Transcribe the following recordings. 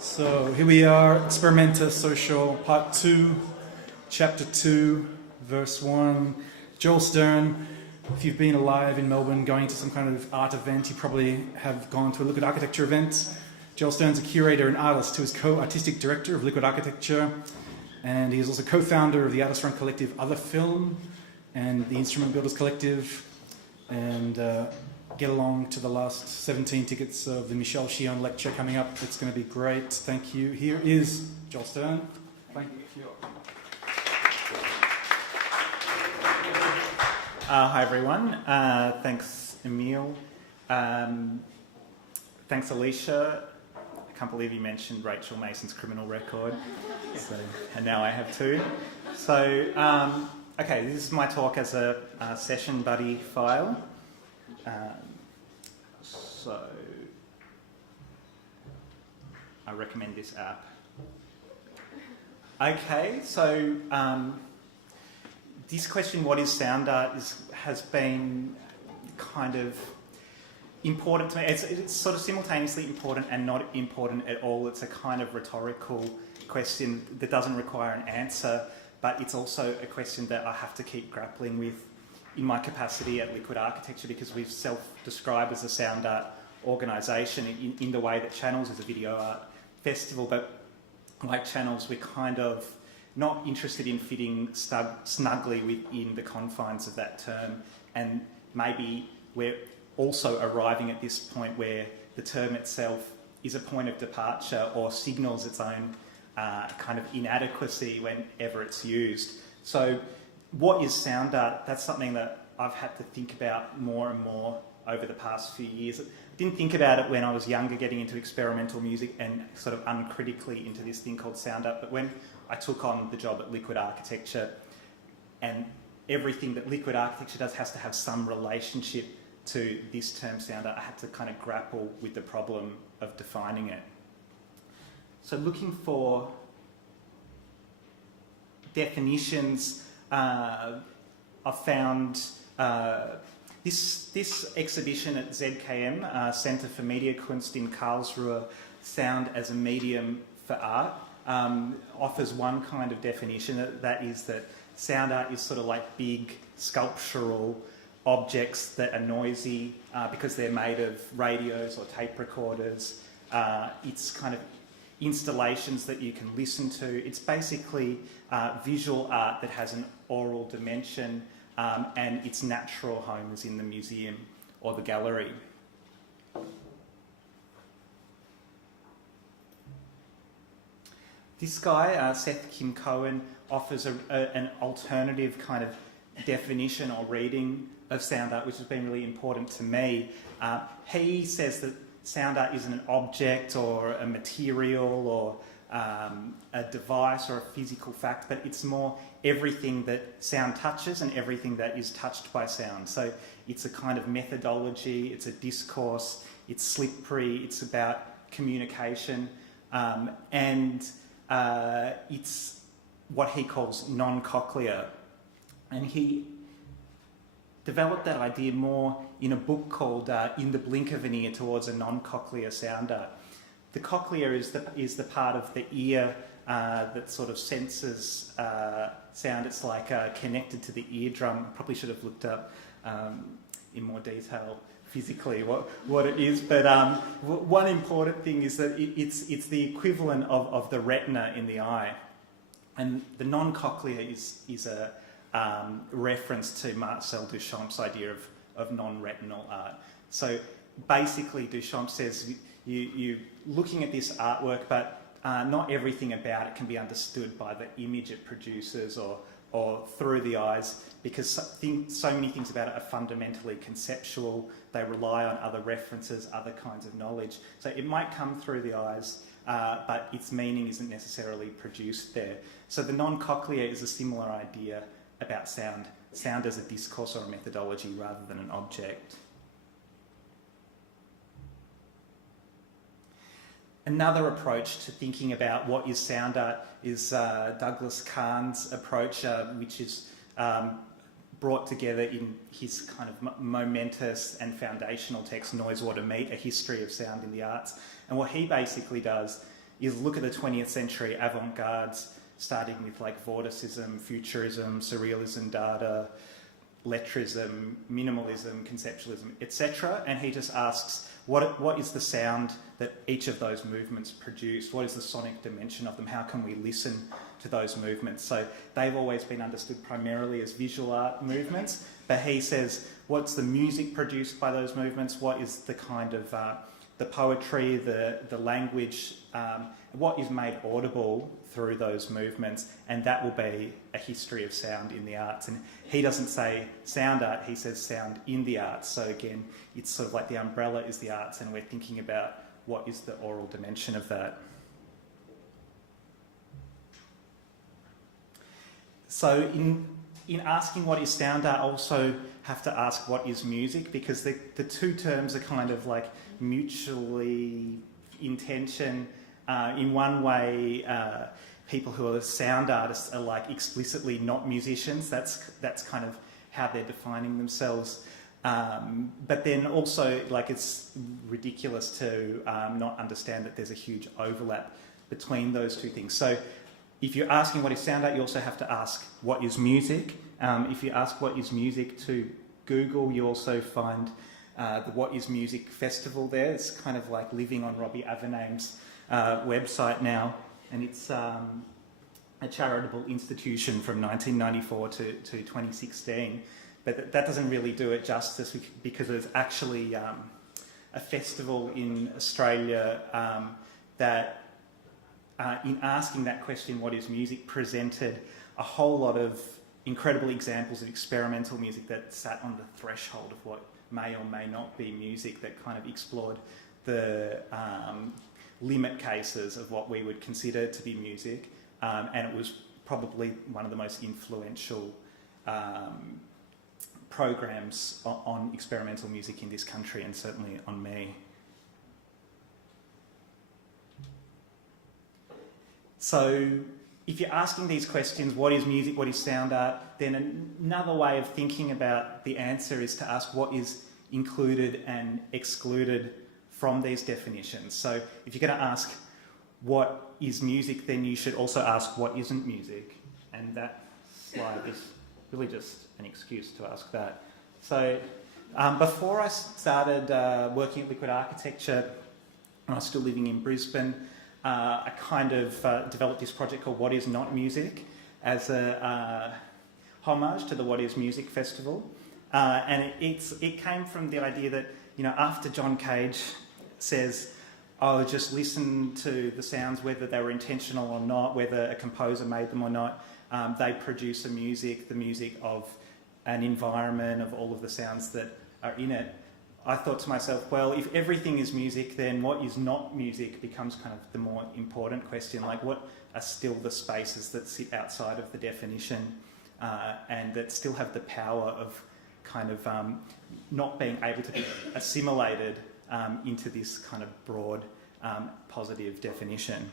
So here we are, Experimenta Social, Part 2, Chapter 2, Verse 1. Joel Stern, if you've been alive in Melbourne going to some kind of art event, you probably have gone to a liquid architecture event. Joel Stern's a curator and artist who is co-artistic director of Liquid Architecture, and he is also co-founder of the artist-run collective Other Film and the Instrument Builders Collective, and get along to the last 17 tickets of the Michel Chion lecture coming up. It's going to be great. Thank you. Here is Joel Stern. Thank you. Hi everyone. Thanks Emile. Thanks Alicia. I can't believe you mentioned Rachel Mason's criminal record. So, and now I have two. So, okay, this is my talk as a session buddy file. So, I recommend this app. Okay, so this question, what is sound art, has been kind of important to me. It's sort of simultaneously important and not important at all. It's a kind of rhetorical question that doesn't require an answer, but it's also a question that I have to keep grappling with in my capacity at Liquid Architecture, because we've self-described as a sound art organisation in the way that Channels is a video art festival, but like Channels, we're kind of not interested in fitting snugly within the confines of that term, and maybe we're also arriving at this point where the term itself is a point of departure or signals its own kind of inadequacy whenever it's used. So what is sound art? That's something that I've had to think about more and more over the past few years. I didn't think about it when I was younger, getting into experimental music and sort of uncritically into this thing called sound art, but when I took on the job at Liquid Architecture, and everything that Liquid Architecture does has to have some relationship to this term sound art, I had to kind of grapple with the problem of defining it. So looking for definitions, I've found this exhibition at ZKM, Centre for Media Kunst in Karlsruhe, Sound as a Medium for Art, offers one kind of definition, that is that sound art is sort of like big sculptural objects that are noisy because they're made of radios or tape recorders. It's kind of installations that you can listen to. It's basically visual art that has an oral dimension, and its natural home is in the museum or the gallery. This guy, Seth Kim Cohen, offers an alternative kind of definition or reading of sound art, which has been really important to me. He says that sound art isn't an object or a material or a device or a physical fact, but it's more everything that sound touches and everything that is touched by sound. So it's a kind of methodology, it's a discourse, it's slippery, it's about communication, and it's what he calls non-cochlear. And he developed that idea more in a book called In the Blink of an Ear Towards a Non-Cochlear Sound Art. The cochlea is the part of the ear that sort of senses sound. It's like connected to the eardrum. Probably should have looked up in more detail physically what it is. But one important thing is that it's the equivalent of the retina in the eye. And the non-cochlear is a reference to Marcel Duchamp's idea of non-retinal art. So basically Duchamp says you're looking at this artwork, but not everything about it can be understood by the image it produces or through the eyes, because so many things about it are fundamentally conceptual. They rely on other references, other kinds of knowledge. So it might come through the eyes, but its meaning isn't necessarily produced there. So the non-cochlear is a similar idea about sound as a discourse or a methodology rather than an object. Another approach to thinking about what is sound art is Douglas Kahn's approach, which is brought together in his kind of momentous and foundational text, Noise, Water, Meat, A History of Sound in the Arts. And what he basically does is look at the 20th century avant-gardes, starting with like vorticism, futurism, surrealism, data, lettrism, minimalism, conceptualism, etc. And he just asks, what is the sound that each of those movements produce? What is the sonic dimension of them? How can we listen to those movements? So they've always been understood primarily as visual art movements, but he says, what's the music produced by those movements? What is the kind of the poetry, the language, what is made audible through those movements? And that will be a history of sound in the arts. And he doesn't say sound art, he says sound in the arts. So again, it's sort of like the umbrella is the arts, and we're thinking about what is the oral dimension of that. So in asking what is sound art, I also have to ask what is music, because the two terms are kind of like mutually in tension. In one way, people who are sound artists are like explicitly not musicians. That's kind of how they're defining themselves. But then also, like, it's ridiculous to not understand that there's a huge overlap between those two things. So if you're asking what is sound art, you also have to ask what is music. If you ask what is music to Google, you also find the What is Music Festival there. It's kind of like living on Robbie Avename's website now, and it's a charitable institution from 1994 to 2016. But that doesn't really do it justice, because there's actually a festival in Australia that, in asking that question, what is music, presented a whole lot of incredible examples of experimental music that sat on the threshold of what may or may not be music, that kind of explored the limit cases of what we would consider to be music. And it was probably one of the most influential programs on experimental music in this country, and certainly on me. So if you're asking these questions, what is music, what is sound art, then another way of thinking about the answer is to ask what is included and excluded from these definitions. So if you're going to ask what is music, then you should also ask what isn't music. And that slide is really just an excuse to ask that. So before I started working at Liquid Architecture, when I was still living in Brisbane, I kind of developed this project called What Is Not Music as a homage to the What Is Music Festival. And it came from the idea that, you know, after John Cage says, oh, just listen to the sounds, whether they were intentional or not, whether a composer made them or not, they produce the music of an environment, of all of the sounds that are in it. I thought to myself, well, if everything is music, then what is not music becomes kind of the more important question. Like, what are still the spaces that sit outside of the definition and that still have the power of kind of not being able to be assimilated into this kind of broad positive definition.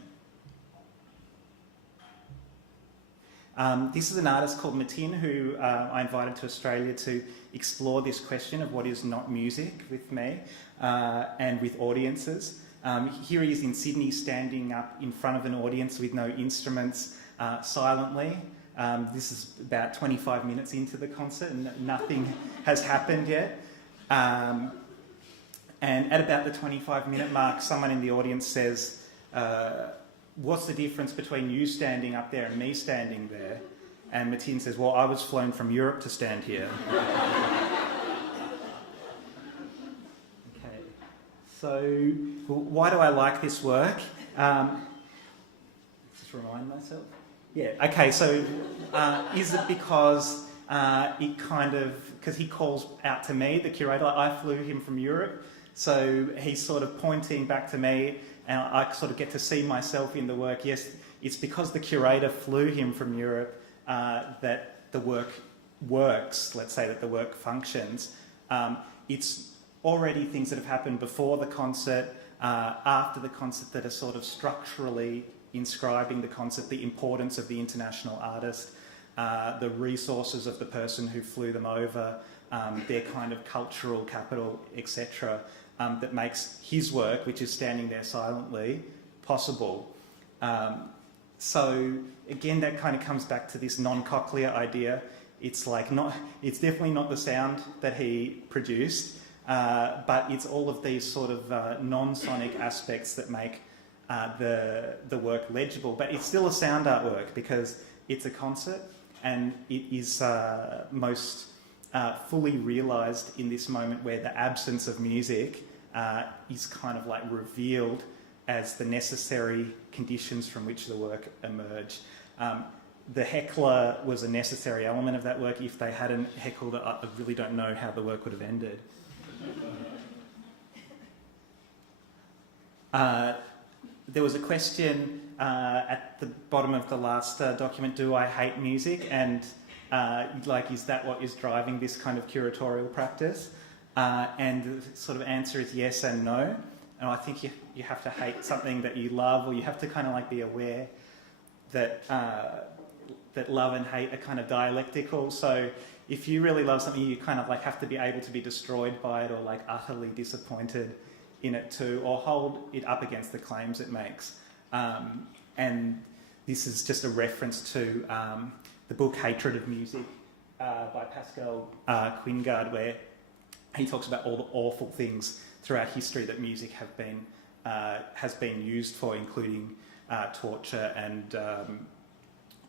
This is an artist called Matin who I invited to Australia to explore this question of what is not music with me and with audiences. Here he is in Sydney, standing up in front of an audience with no instruments, silently. This is about 25 minutes into the concert and nothing has happened yet. And at about the 25-minute mark, someone in the audience says, what's the difference between you standing up there and me standing there? And Matin says, well, I was flown from Europe to stand here. Okay, so why do I like this work? Just remind myself. Yeah, okay, so is it because it kind of, because he calls out to me, the curator, I flew him from Europe, so he's sort of pointing back to me, and I sort of get to see myself in the work. Yes, it's because the curator flew him from Europe that the work works, let's say that the work functions. It's already things that have happened before the concert, after the concert, that are sort of structurally inscribing the concert, the importance of the international artist, the resources of the person who flew them over, their kind of cultural capital, etc., that makes his work, which is standing there silently, possible. So again, that kind of comes back to this non-cochlear idea. It's definitely not the sound that he produced, but it's all of these sort of non-sonic aspects that make the work legible. But it's still a sound artwork because it's a concert, and it is most fully realised in this moment where the absence of music is kind of like revealed as the necessary conditions from which the work emerge. The heckler was a necessary element of that work. If they hadn't heckled, I really don't know how the work would have ended. There was a question at the bottom of the last document, do I hate music? And is that what is driving this kind of curatorial practice? And the sort of answer is yes and no. And I think you have to hate something that you love, or you have to kind of like be aware that that love and hate are kind of dialectical. So if you really love something, you kind of like have to be able to be destroyed by it, or like utterly disappointed in it too, or hold it up against the claims it makes. And this is just a reference to the book Hatred of Music by Pascal Quingard, where he talks about all the awful things throughout history that music has been used for, including torture, and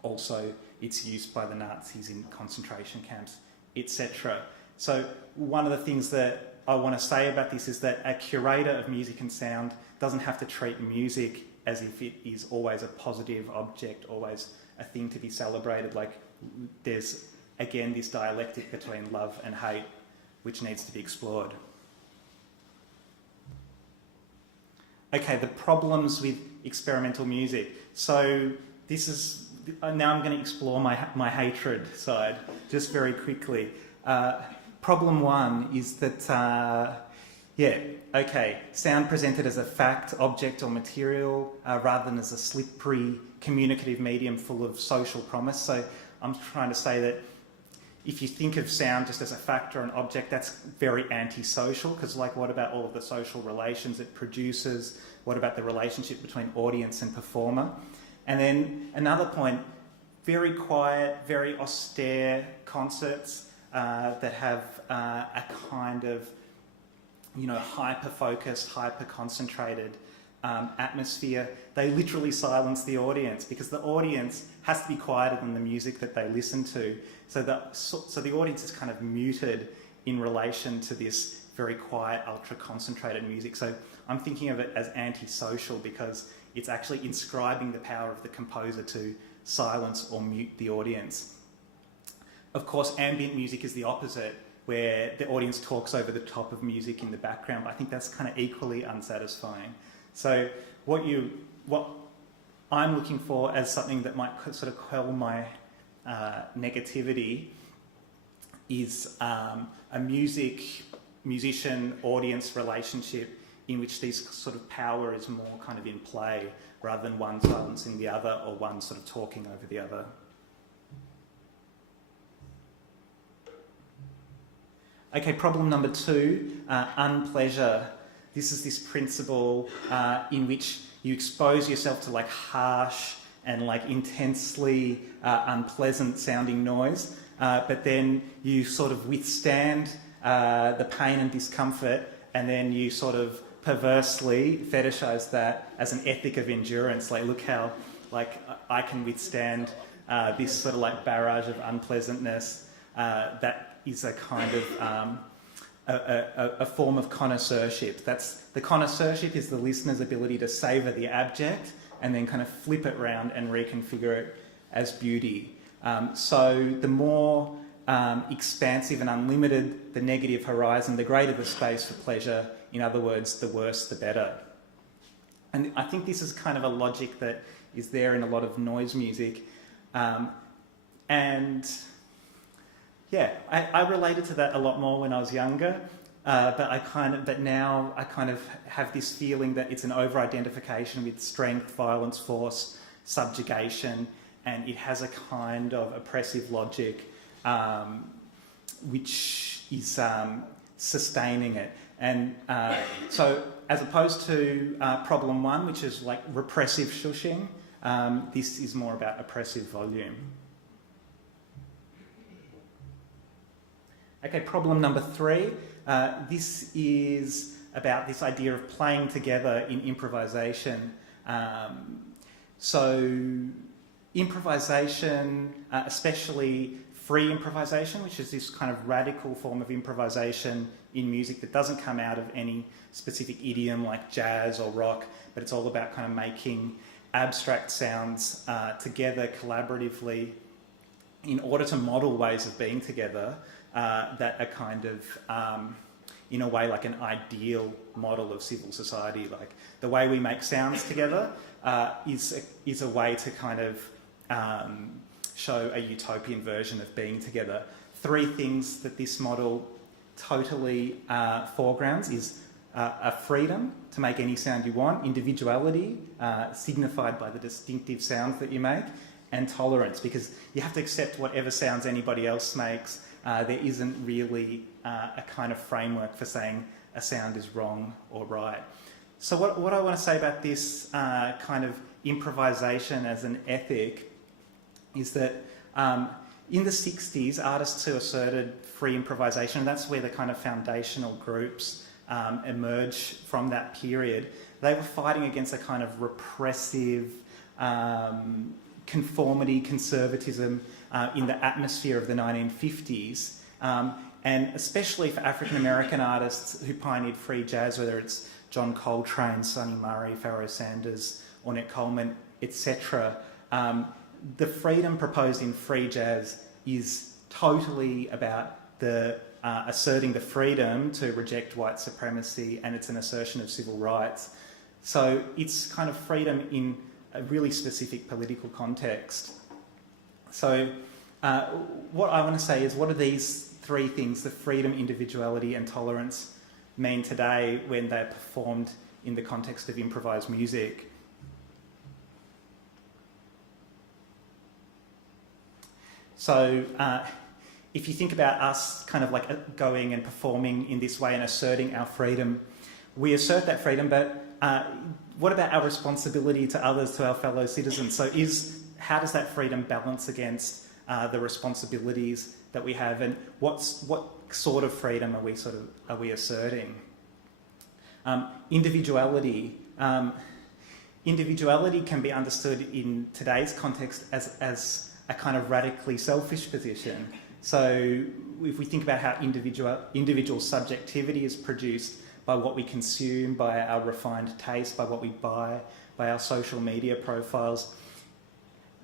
also its use by the Nazis in concentration camps, etc. So one of the things that I want to say about this is that a curator of music and sound doesn't have to treat music as if it is always a positive object, always a thing to be celebrated. Like, there's, again, this dialectic between love and hate which needs to be explored. Okay, the problems with experimental music. So this is, now I'm going to explore my hatred side just very quickly. Problem one is that, sound presented as a fact, object or material, rather than as a slippery communicative medium full of social promise. So I'm trying to say that if you think of sound just as a fact or an object, that's very antisocial, because like, what about all of the social relations it produces? What about the relationship between audience and performer? And then another point, very quiet, very austere concerts that have a kind of, hyper-focused, hyper-concentrated atmosphere. They literally silence the audience, because the audience has to be quieter than the music that they listen to. So the audience is kind of muted in relation to this very quiet, ultra-concentrated music. So I'm thinking of it as antisocial, because it's actually inscribing the power of the composer to silence or mute the audience. Of course, ambient music is the opposite, where the audience talks over the top of music in the background. But I think that's kind of equally unsatisfying. So what I'm looking for as something that might sort of quell my negativity is a musician-audience relationship in which this sort of power is more kind of in play, rather than one silencing the other or one sort of talking over the other. Okay, problem number two, unpleasure. This is this principle in which you expose yourself to like harsh and like intensely unpleasant sounding noise, but then you sort of withstand the pain and discomfort, and then you sort of perversely fetishize that as an ethic of endurance. Like, look how like I can withstand this sort of like barrage of unpleasantness. That is a kind of a form of connoisseurship. The connoisseurship is the listener's ability to savour the abject and then kind of flip it round and reconfigure it as beauty. So the more expansive and unlimited the negative horizon, the greater the space for pleasure. In other words, the worse the better. And I think this is kind of a logic that is there in a lot of noise music. I related to that a lot more when I was younger, but now I kind of have this feeling that it's an over-identification with strength, violence, force, subjugation, and it has a kind of oppressive logic which is sustaining it. And so as opposed to problem 1, which is like repressive shushing, this is more about oppressive volume. Okay, problem number 3. This is about this idea of playing together in improvisation. So improvisation, especially free improvisation, which is this kind of radical form of improvisation in music that doesn't come out of any specific idiom like jazz or rock, but it's all about kind of making abstract sounds together collaboratively in order to model ways of being together that are kind of, in a way, like an ideal model of civil society. Like the way we make sounds together is a way to kind of show a utopian version of being together. 3 things that this model totally foregrounds is a freedom to make any sound you want, individuality signified by the distinctive sounds that you make, and tolerance, because you have to accept whatever sounds anybody else makes. There isn't really a kind of framework for saying a sound is wrong or right. So what I want to say about this kind of improvisation as an ethic is that in the 60s, artists who asserted free improvisation, and that's where the kind of foundational groups emerge from that period, they were fighting against a kind of repressive conformity, conservatism in the atmosphere of the 1950s. And especially for African American artists who pioneered free jazz, whether it's John Coltrane, Sonny Murray, Pharoah Sanders, Ornette Coleman, etc., the freedom proposed in free jazz is totally about the asserting the freedom to reject white supremacy, and it's an assertion of civil rights. So it's kind of freedom in a really specific political context. So what I want to say is, what do these 3 things, the freedom, individuality and tolerance, mean today when they're performed in the context of improvised music? So if you think about us kind of like going and performing in this way and asserting our freedom, we assert that freedom, but what about our responsibility to others, to our fellow citizens? So how does that freedom balance against the responsibilities that we have, and what sort of freedom are we asserting? Individuality. Individuality can be understood in today's context as a kind of radically selfish position. So if we think about how individual subjectivity is produced by what we consume, by our refined taste, by what we buy, by our social media profiles,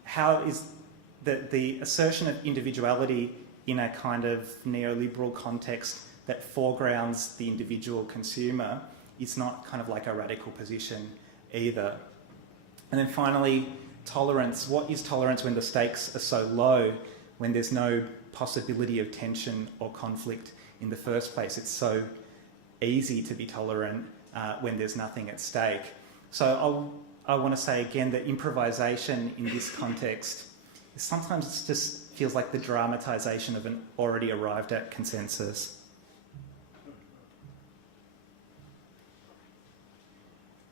how is the assertion of individuality in a kind of neoliberal context that foregrounds the individual consumer is not kind of like a radical position either. And then finally, tolerance. What is tolerance when the stakes are so low, when there's no possibility of tension or conflict in the first place? It's so easy to be tolerant when there's nothing at stake. So I want to say again that improvisation in this context sometimes it just feels like the dramatisation of an already arrived at consensus.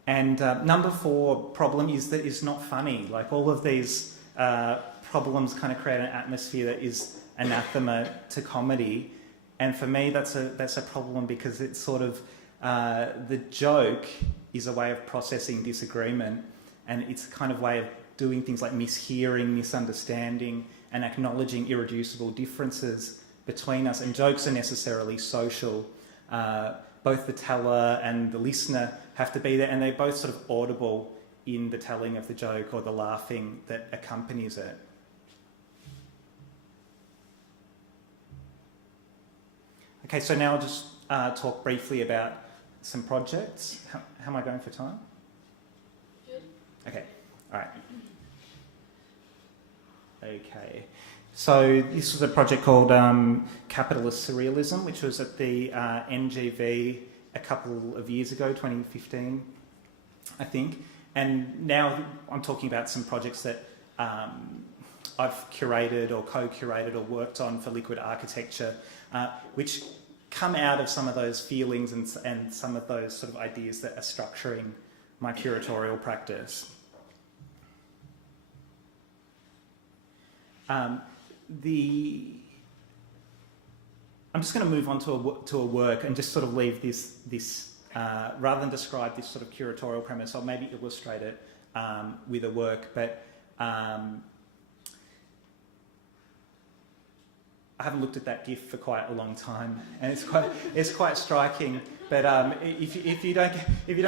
And number 4 problem is that it's not funny. Like all of these problems kind of create an atmosphere that is anathema to comedy. And for me, that's a problem because it's sort of the joke is a way of processing disagreement, and it's a kind of way of doing things like mishearing, misunderstanding, and acknowledging irreducible differences between us. And jokes are necessarily social. Both the teller and the listener have to be there, and they're both sort of audible in the telling of the joke or the laughing that accompanies it. Okay, so now I'll just talk briefly about some projects. How am I going for time? Good. Okay, all right. Okay, so this was a project called Capitalist Surrealism, which was at the NGV a couple of years ago, 2015, I think. And now I'm talking about some projects that I've curated or co-curated or worked on for Liquid Architecture, which come out of some of those feelings and some of those sort of ideas that are structuring my curatorial practice. I'm just going to move on to a work and just sort of leave this rather than describe this sort of curatorial premise, I'll maybe illustrate it with a work, but I haven't looked at that GIF for quite a long time, and it's quite striking. But if you don't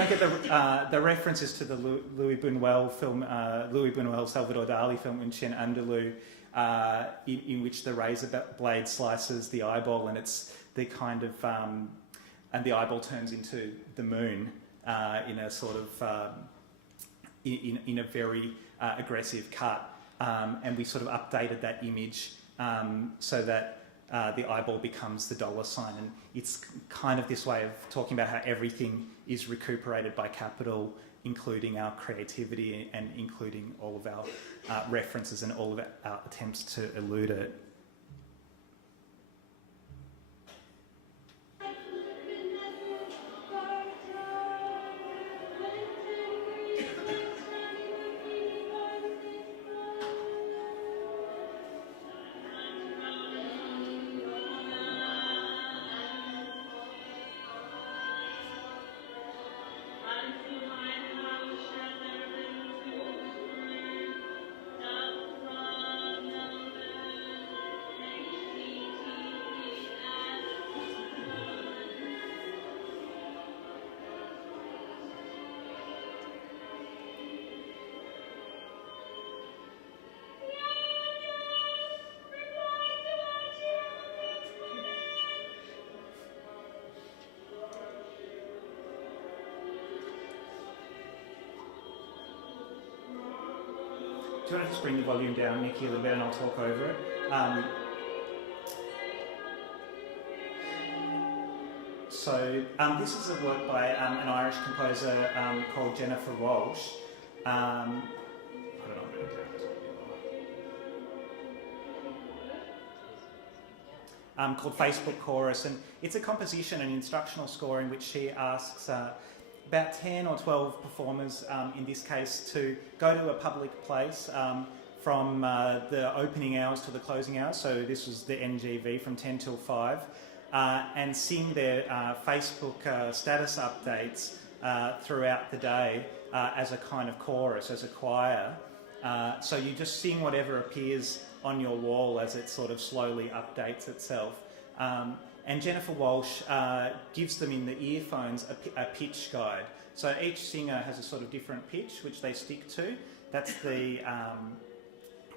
get the references to the Louis Buñuel film, Louis Buñuel Salvador Dali film in Chien Andalou, in which the razor blade slices the eyeball, and it's the kind of and the eyeball turns into the moon in a sort of in a very aggressive cut, and we sort of updated that image. So that the eyeball becomes the dollar sign. And it's kind of this way of talking about how everything is recuperated by capital, including our creativity and including all of our references and all of our attempts to elude it. Do you want to just bring the volume down, Nikki, a little bit, and I'll talk over it? This is a work by an Irish composer called Jennifer Walsh. I don't know, called Facebook Chorus, and it's a composition and instructional score in which she asks about 10 or 12 performers, in this case, to go to a public place from the opening hours to the closing hours. So this was the NGV from 10 till 5, and sing their Facebook status updates throughout the day as a kind of chorus, as a choir. So you just sing whatever appears on your wall as it sort of slowly updates itself. And Jennifer Walsh gives them in the earphones a pitch guide. So each singer has a sort of different pitch which they stick to. That's the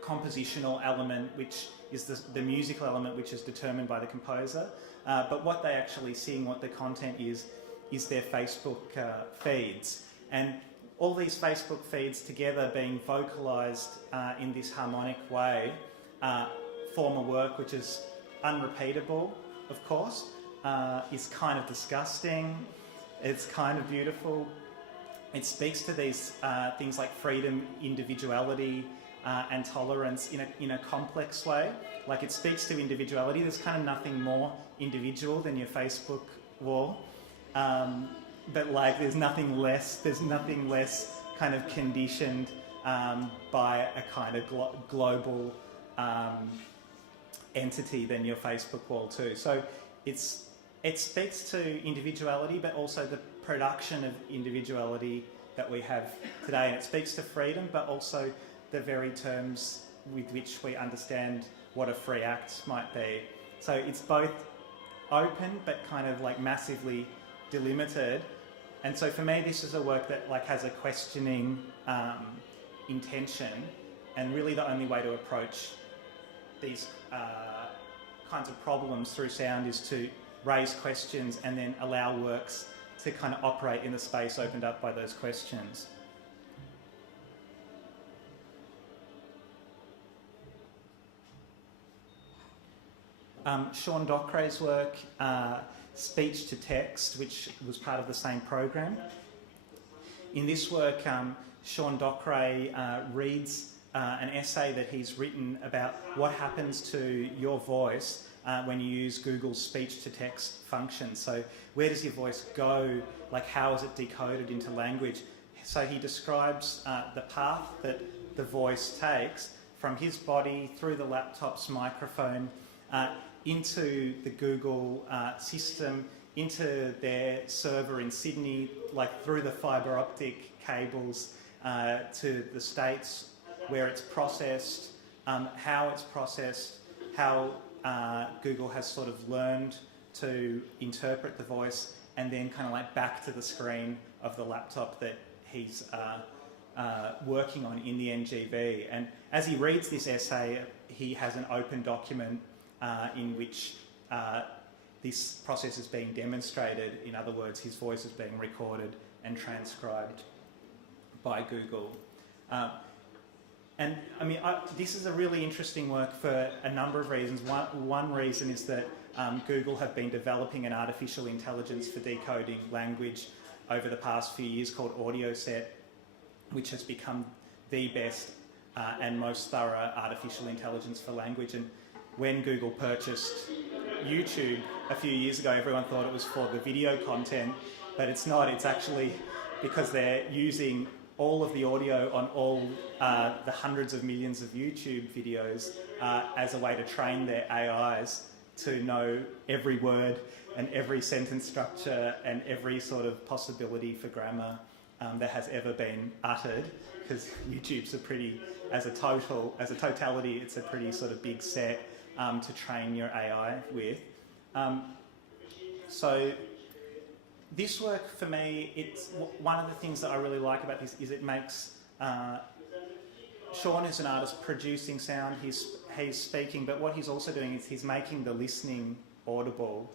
compositional element, which is the musical element, which is determined by the composer. But what they actually sing, what the content is their Facebook feeds. And all these Facebook feeds together being vocalised in this harmonic way form a work which is unrepeatable, of course, is kind of disgusting, it's kind of beautiful. It speaks to these things like freedom, individuality, and tolerance in a complex way. Like, it speaks to individuality. There's kind of nothing more individual than your Facebook wall, but like there's nothing less kind of conditioned by a kind of global entity than your Facebook wall too. So it speaks to individuality, but also the production of individuality that we have today. And it speaks to freedom, but also the very terms with which we understand what a free act might be. So it's both open, but kind of like massively delimited. And so for me, this is a work that like has a questioning intention, and really the only way to approach these kinds of problems through sound is to raise questions and then allow works to kind of operate in the space opened up by those questions. Shawn Doc Ray's work, SpeechtoText, which was part of the same program. In this work, Shawn Doc Ray reads an essay that he's written about what happens to your voice when you use Google's speech-to-text function. So where does your voice go? Like, how is it decoded into language? So he describes the path that the voice takes from his body through the laptop's microphone into the Google system, into their server in Sydney, like through the fibre optic cables to the States, where it's processed, how it's processed, how Google has sort of learned to interpret the voice, and then kind of like back to the screen of the laptop that he's working on in the NGV. And as he reads this essay, he has an open document in which this process is being demonstrated. In other words, his voice is being recorded and transcribed by Google. And I mean, this is a really interesting work for a number of reasons. One reason is that Google have been developing an artificial intelligence for decoding language over the past few years called AudioSet, which has become the best and most thorough artificial intelligence for language. And when Google purchased YouTube a few years ago, everyone thought it was for the video content, but it's not. It's actually because they're using all of the audio on all the hundreds of millions of YouTube videos as a way to train their AIs to know every word and every sentence structure and every sort of possibility for grammar that has ever been uttered, because YouTube's a pretty, as a totality, it's a pretty sort of big set to train your AI with. So this work for me, it's one of the things that I really like about this is it makes Shawn is an artist producing sound, he's speaking, but what he's also doing is he's making the listening audible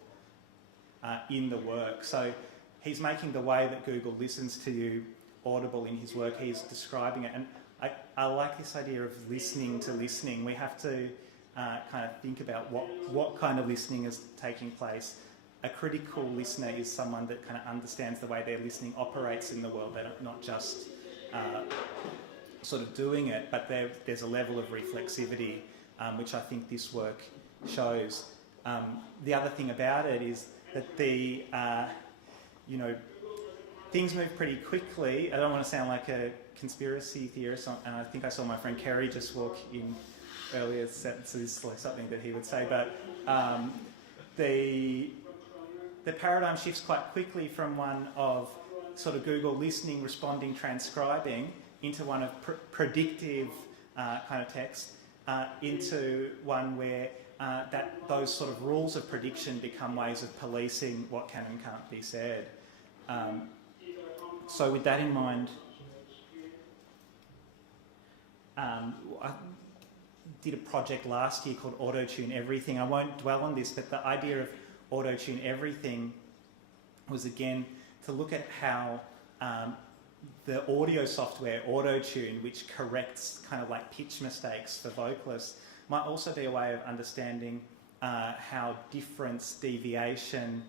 in the work. So he's making the way that Google listens to you audible in his work. He's describing it, and I like this idea of listening to listening. We have to kind of think about what kind of listening is taking place. A critical listener is someone that kind of understands the way their listening operates in the world. They're not just sort of doing it, but there's a level of reflexivity, which I think this work shows. The other thing about it is that things move pretty quickly. I don't want to sound like a conspiracy theorist, and I think I saw my friend Kerry just walk in earlier, so this is like something that he would say, but the paradigm shifts quite quickly from one of sort of Google listening, responding, transcribing into one of predictive kind of text into one where those sort of rules of prediction become ways of policing what can and can't be said. So with that in mind, I did a project last year called Autotune Everything. I won't dwell on this, but the idea of Autotune Everything was, again, to look at how the audio software Autotune, which corrects kind of like pitch mistakes for vocalists, might also be a way of understanding how difference, deviation,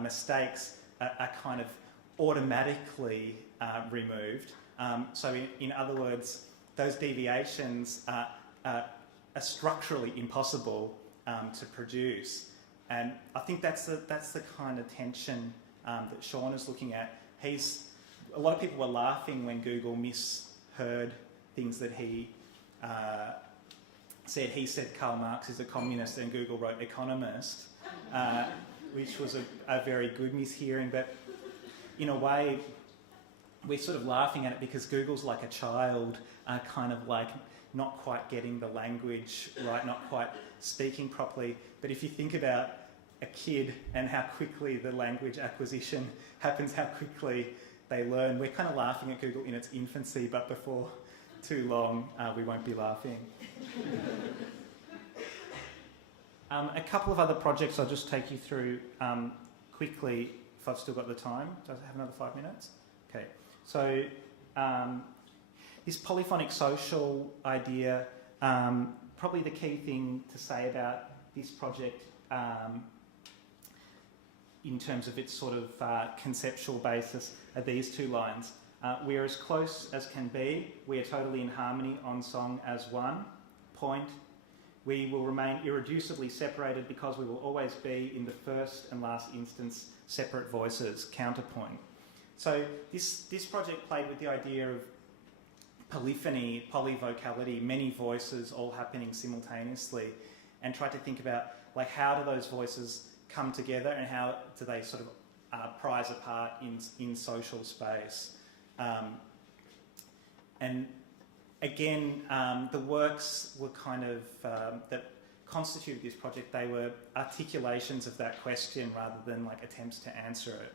mistakes are kind of automatically removed. So in other words, those deviations are structurally impossible to produce. And I think that's the kind of tension that Shawn is looking at. A lot of people were laughing when Google misheard things that he said. He said Karl Marx is a communist and Google wrote economist, which was a very good mishearing. But in a way, we're sort of laughing at it because Google's like a child, kind of like not quite getting the language right, not quite speaking properly. But if you think about a kid and how quickly the language acquisition happens, how quickly they learn, we're kind of laughing at Google in its infancy, but before too long, we won't be laughing. A couple of other projects I'll just take you through quickly, if I've still got the time. Does it have another 5 minutes? Okay. So this polyphonic social idea, probably the key thing to say about this project in terms of its sort of conceptual basis are these two lines. We are as close as can be. We are totally in harmony on song as one. Point. we will remain irreducibly separated because we will always be, in the first and last instance, separate voices, counterpoint. So this project played with the idea of polyphony, polyvocality, many voices all happening simultaneously, and tried to think about like how do those voices come together and how do they sort of prize apart in social space. And again, the works were kind of, that constituted this project, they were articulations of that question rather than like attempts to answer it.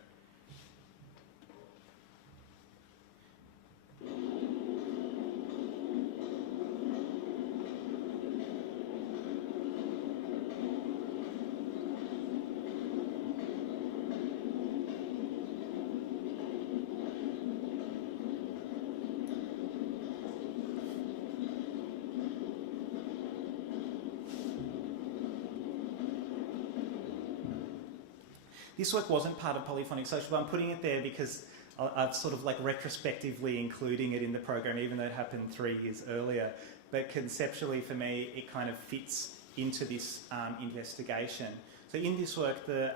This work wasn't part of Polyphonic Social, but I'm putting it there because I've sort of like retrospectively including it in the program, even though it happened 3 years earlier. But conceptually for me, it kind of fits into this investigation. So in this work, the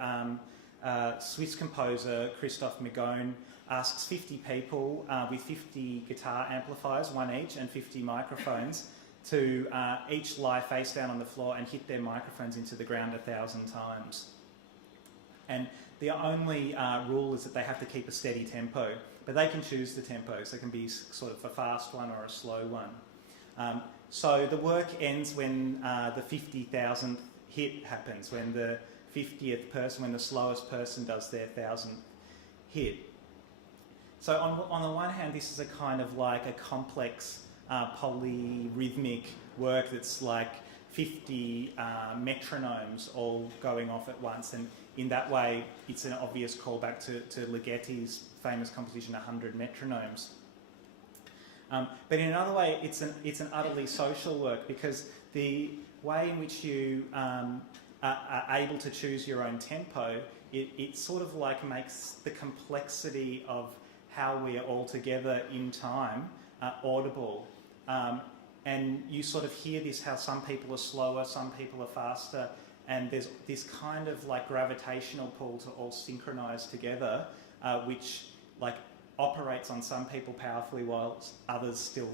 Swiss composer Christoph Migone asks 50 people with 50 guitar amplifiers, one each, and 50 microphones to each lie face down on the floor and hit their microphones into the ground 1,000 times. And the only rule is that they have to keep a steady tempo, but they can choose the tempo, so it can be sort of a fast one or a slow one. So the work ends when the 50,000th hit happens, when the 50th person, when the slowest person does their 1,000th hit. So on the one hand, this is a kind of like a complex polyrhythmic work that's like 50 metronomes all going off at once, and in that way it's an obvious callback to Ligeti's famous composition 100 metronomes. But in another way it's an utterly social work, because the way in which you are able to choose your own tempo, it sort of like makes the complexity of how we are all together in time audible. And you sort of hear this, how some people are slower, some people are faster, and there's this kind of like gravitational pull to all synchronise together, which like operates on some people powerfully while others still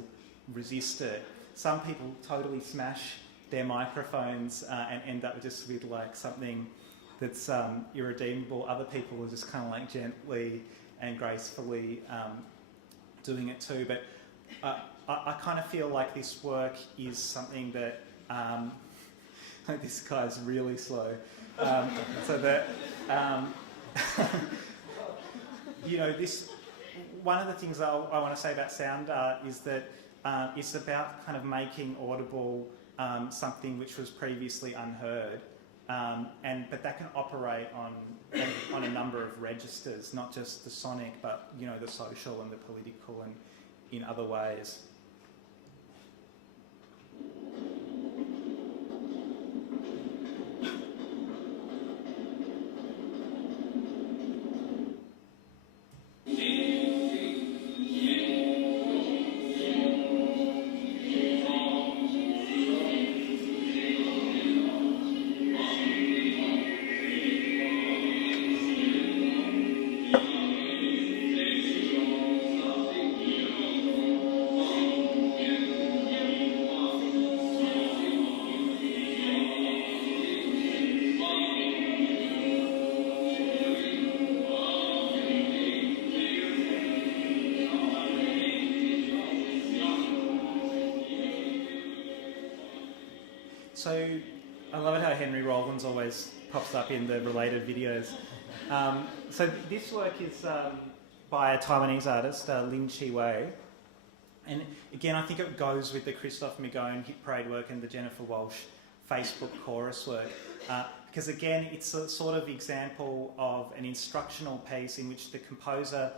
resist it. Some people totally smash their microphones and end up just with like something that's irredeemable. Other people are just kind of like gently and gracefully doing it too. But I kind of feel like this work is something that this guy's really slow. So that you know, this one of the things I want to say about sound art is that it's about kind of making audible something which was previously unheard, but that can operate on a number of registers, not just the sonic, but you know, the social and the political and in other ways. So I love it how Henry Rollins always pops up in the related videos. So this work is by a Taiwanese artist, Loom Qi Way. And again, I think it goes with the Christoph Migone Hit Parade work and the Jennifer Walsh Facebook chorus work. Because again, it's a sort of example of an instructional piece in which the composer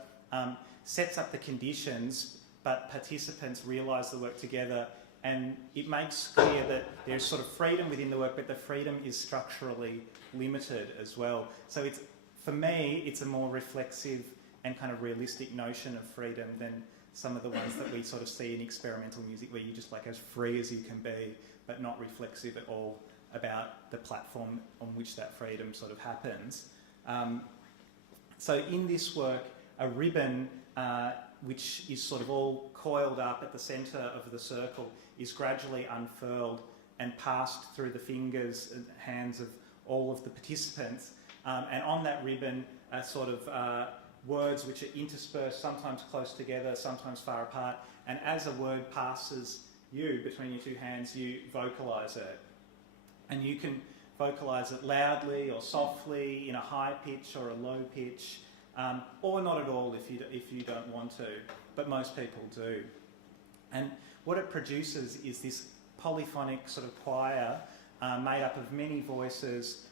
sets up the conditions, but participants realise the work together. And it makes clear that there's sort of freedom within the work, but the freedom is structurally limited as well. So for me, it's a more reflexive and kind of realistic notion of freedom than some of the ones that we sort of see in experimental music, where you're just like as free as you can be, but not reflexive at all about the platform on which that freedom sort of happens. So in this work, a ribbon, which is sort of all coiled up at the centre of the circle, is gradually unfurled and passed through the fingers and hands of all of the participants. And on that ribbon are sort of words which are interspersed, sometimes close together, sometimes far apart. And as a word passes you between your two hands, you vocalise it. And you can vocalise it loudly or softly, in a high pitch or a low pitch, or not at all if you don't want to, but most people do. And what it produces is this polyphonic sort of choir made up of many voices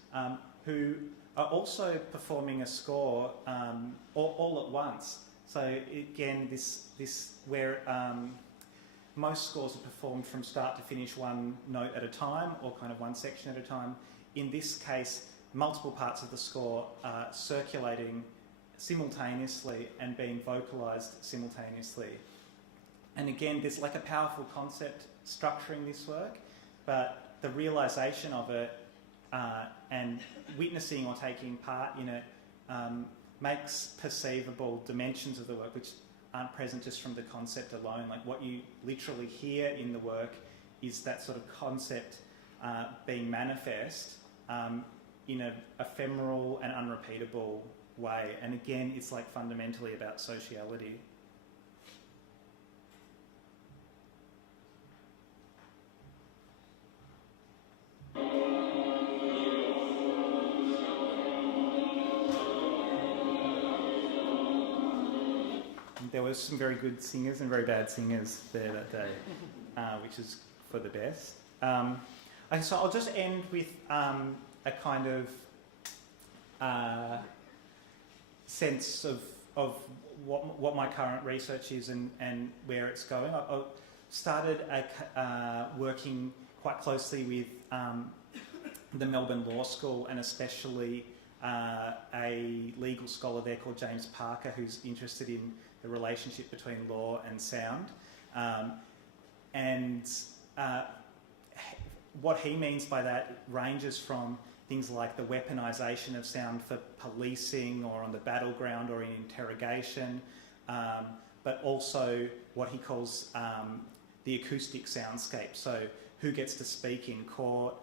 who are also performing a score all at once. So again, this where most scores are performed from start to finish, one note at a time, or kind of one section at a time. In this case, multiple parts of the score are circulating simultaneously and being vocalised simultaneously. And again, there's like a powerful concept structuring this work, but the realisation of it and witnessing or taking part in it makes perceivable dimensions of the work which aren't present just from the concept alone. Like what you literally hear in the work is that sort of concept being manifest in an ephemeral and unrepeatable way. And again, it's like fundamentally about sociality. There were some very good singers and very bad singers there that day, which is for the best. Okay, so I'll just end with a kind of sense of what my current research is and where it's going. I started working quite closely with the Melbourne Law School, and especially a legal scholar there called James Parker, who's interested in the relationship between law and sound. What he means by that ranges from things like the weaponisation of sound for policing or on the battleground or in interrogation, but also what he calls the acoustic soundscape. So who gets to speak in court,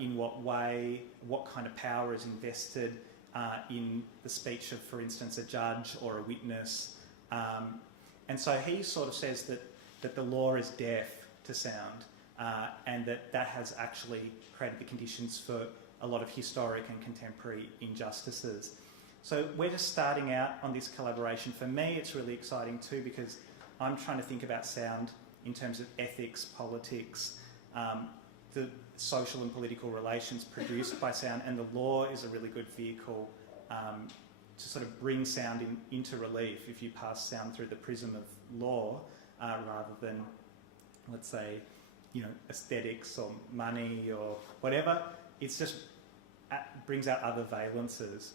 in what way, what kind of power is invested in the speech of, for instance, a judge or a witness. And so he sort of says that the law is deaf to sound, and that has actually created the conditions for a lot of historic and contemporary injustices. So we're just starting out on this collaboration. For me, it's really exciting too, because I'm trying to think about sound in terms of ethics, politics, the social and political relations produced by sound, and the law is a really good vehicle to sort of bring sound into relief if you pass sound through the prism of law rather than, let's say, aesthetics or money or whatever. It's just brings out other valences.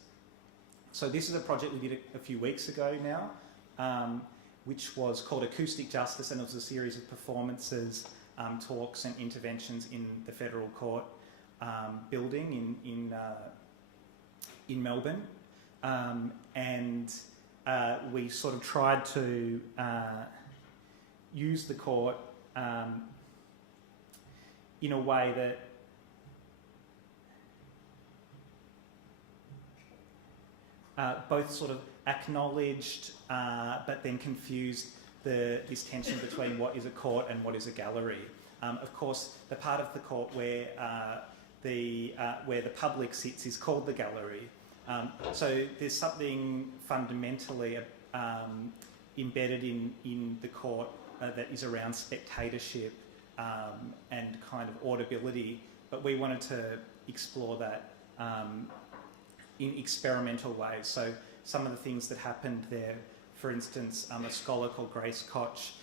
So this is a project we did a few weeks ago now, which was called Acoustic Justice, and it was a series of performances, talks and interventions in the Federal Court building in Melbourne. And we sort of tried to use the court in a way that both sort of acknowledged but then confused this tension between what is a court and what is a gallery. Of course, the part of the court where the public sits is called the gallery. So there's something fundamentally embedded in the court that is around spectatorship and kind of audibility, but we wanted to explore that in experimental ways. So some of the things that happened there, for instance, a scholar called Grace Koch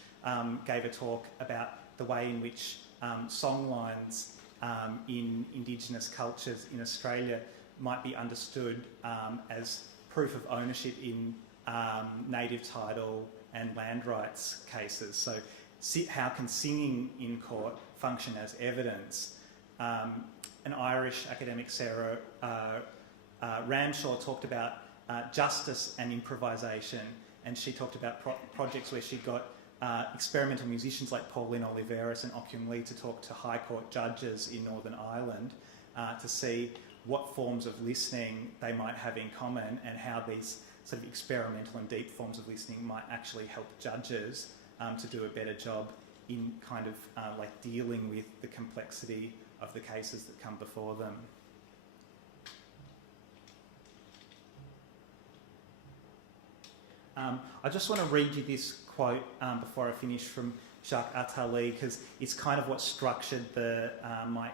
gave a talk about the way in which songlines in Indigenous cultures in Australia might be understood as proof of ownership in native title and land rights cases. So how can singing in court function as evidence? An Irish academic, Sarah Ramshaw, talked about justice and improvisation, and she talked about projects where she got experimental musicians like Pauline Oliveris and Okyung Lee to talk to High Court judges in Northern Ireland to see what forms of listening they might have in common and how these sort of experimental and deep forms of listening might actually help judges to do a better job in kind of like dealing with the complexity of the cases that come before them. I just want to read you this quote before I finish from Jacques Attali, because it's kind of what structured my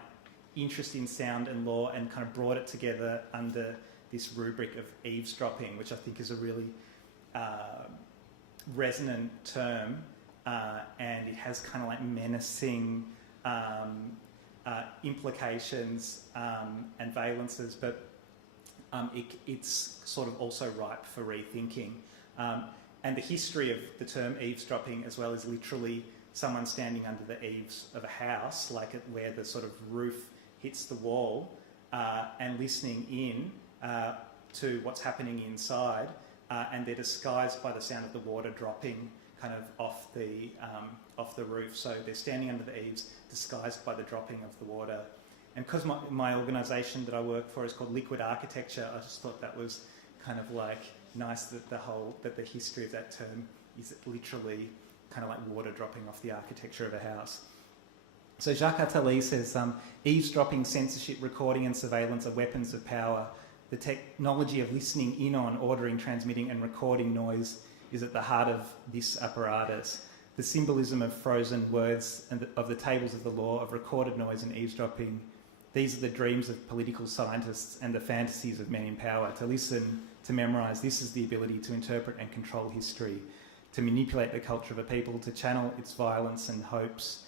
interest in sound and law and kind of brought it together under this rubric of eavesdropping, which I think is a really resonant term, and it has kind of like menacing implications and valences, but it's sort of also ripe for rethinking. And the history of the term eavesdropping, as well as literally someone standing under the eaves of a house, like where the sort of roof hits the wall, and listening in to what's happening inside, and they're disguised by the sound of the water dropping kind of off the roof. So they're standing under the eaves, disguised by the dropping of the water. And because my organisation that I work for is called Liquid Architecture, I just thought that was kind of like nice that the history of that term is literally kind of like water dropping off the architecture of a house. So Jacques Attali says, eavesdropping, censorship, recording and surveillance are weapons of power. The technology of listening in on, ordering, transmitting and recording noise is at the heart of this apparatus. The symbolism of frozen words and of the tables of the law, of recorded noise and eavesdropping, these are the dreams of political scientists and the fantasies of men in power. To listen, to memorise, this is the ability to interpret and control history, to manipulate the culture of a people, to channel its violence and hopes.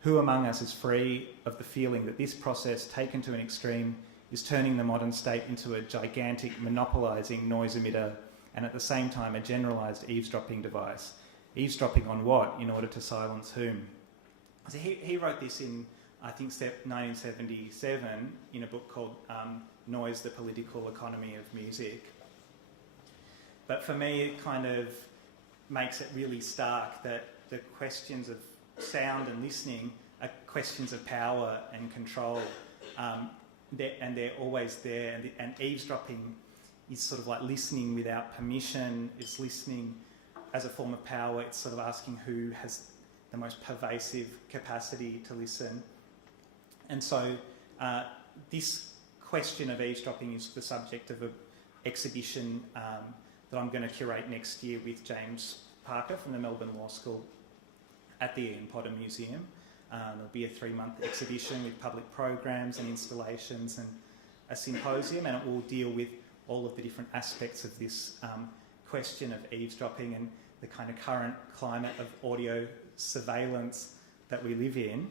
Who among us is free of the feeling that this process, taken to an extreme, is turning the modern state into a gigantic monopolising noise emitter and at the same time a generalised eavesdropping device? Eavesdropping on what, in order to silence whom? So he wrote this in, I think, 1977 in a book called Noise, the Political Economy of Music. But for me, it kind of makes it really stark that the questions of sound and listening are questions of power and control, and they're always there. And eavesdropping is sort of like listening without permission. It's listening as a form of power. It's sort of asking who has the most pervasive capacity to listen. And so this question of eavesdropping is the subject of an exhibition that I'm going to curate next year with James Parker from the Melbourne Law School at the Ian Potter Museum. There'll be a 3-month exhibition with public programs and installations and a symposium, and it will deal with all of the different aspects of this question of eavesdropping and the kind of current climate of audio surveillance that we live in.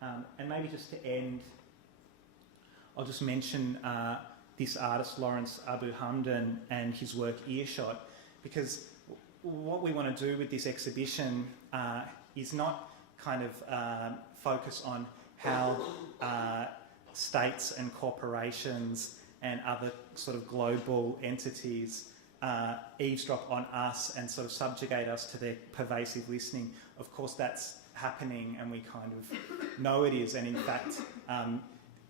And maybe just to end, I'll just mention this artist, Lawrence Abu Hamden, and his work Earshot, because what we want to do with this exhibition is not kind of focus on how states and corporations and other sort of global entities eavesdrop on us and sort of subjugate us to their pervasive listening. Of course, that's happening, and we kind of know it is, and in fact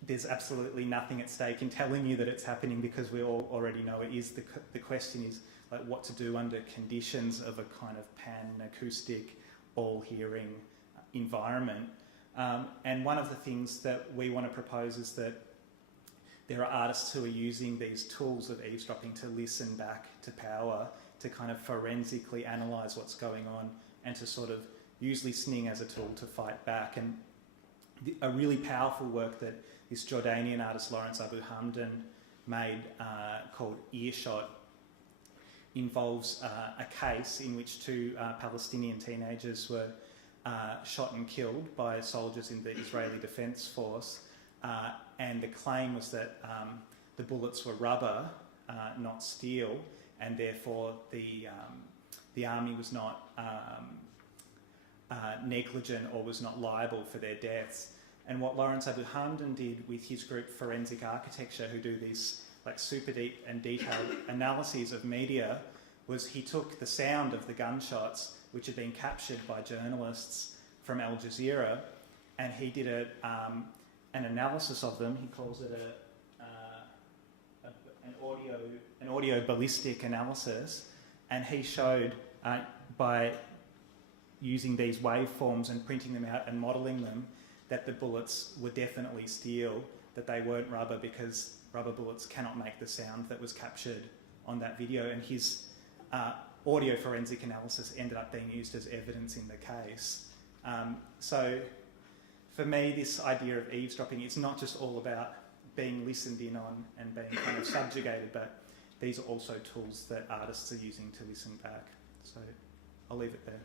there's absolutely nothing at stake in telling you that it's happening, because we all already know it is. The question is like what to do under conditions of a kind of pan-acoustic, all-hearing environment. And one of the things that we want to propose is that there are artists who are using these tools of eavesdropping to listen back to power, to kind of forensically analyse what's going on, and to sort of use listening as a tool to fight back. And a really powerful work that this Jordanian artist Lawrence Abu Hamden made called Earshot involves a case in which 2 Palestinian teenagers were shot and killed by soldiers in the Israeli Defence Force, and the claim was that the bullets were rubber, not steal, and therefore the army was not negligent or was not liable for their deaths. And what Lawrence Abu Hamden did with his group Forensic Architecture, who do these like super deep and detailed analyses of media, was he took the sound of the gunshots, which had been captured by journalists from Al Jazeera, and he did an analysis of them. He calls it an audio ballistic analysis, and he showed by using these waveforms and printing them out and modelling them that the bullets were definitely steel, that they weren't rubber, because rubber bullets cannot make the sound that was captured on that video. And his audio forensic analysis ended up being used as evidence in the case. So for me, this idea of eavesdropping, it's not just all about being listened in on and being kind of subjugated, but these are also tools that artists are using to listen back. So I'll leave it there.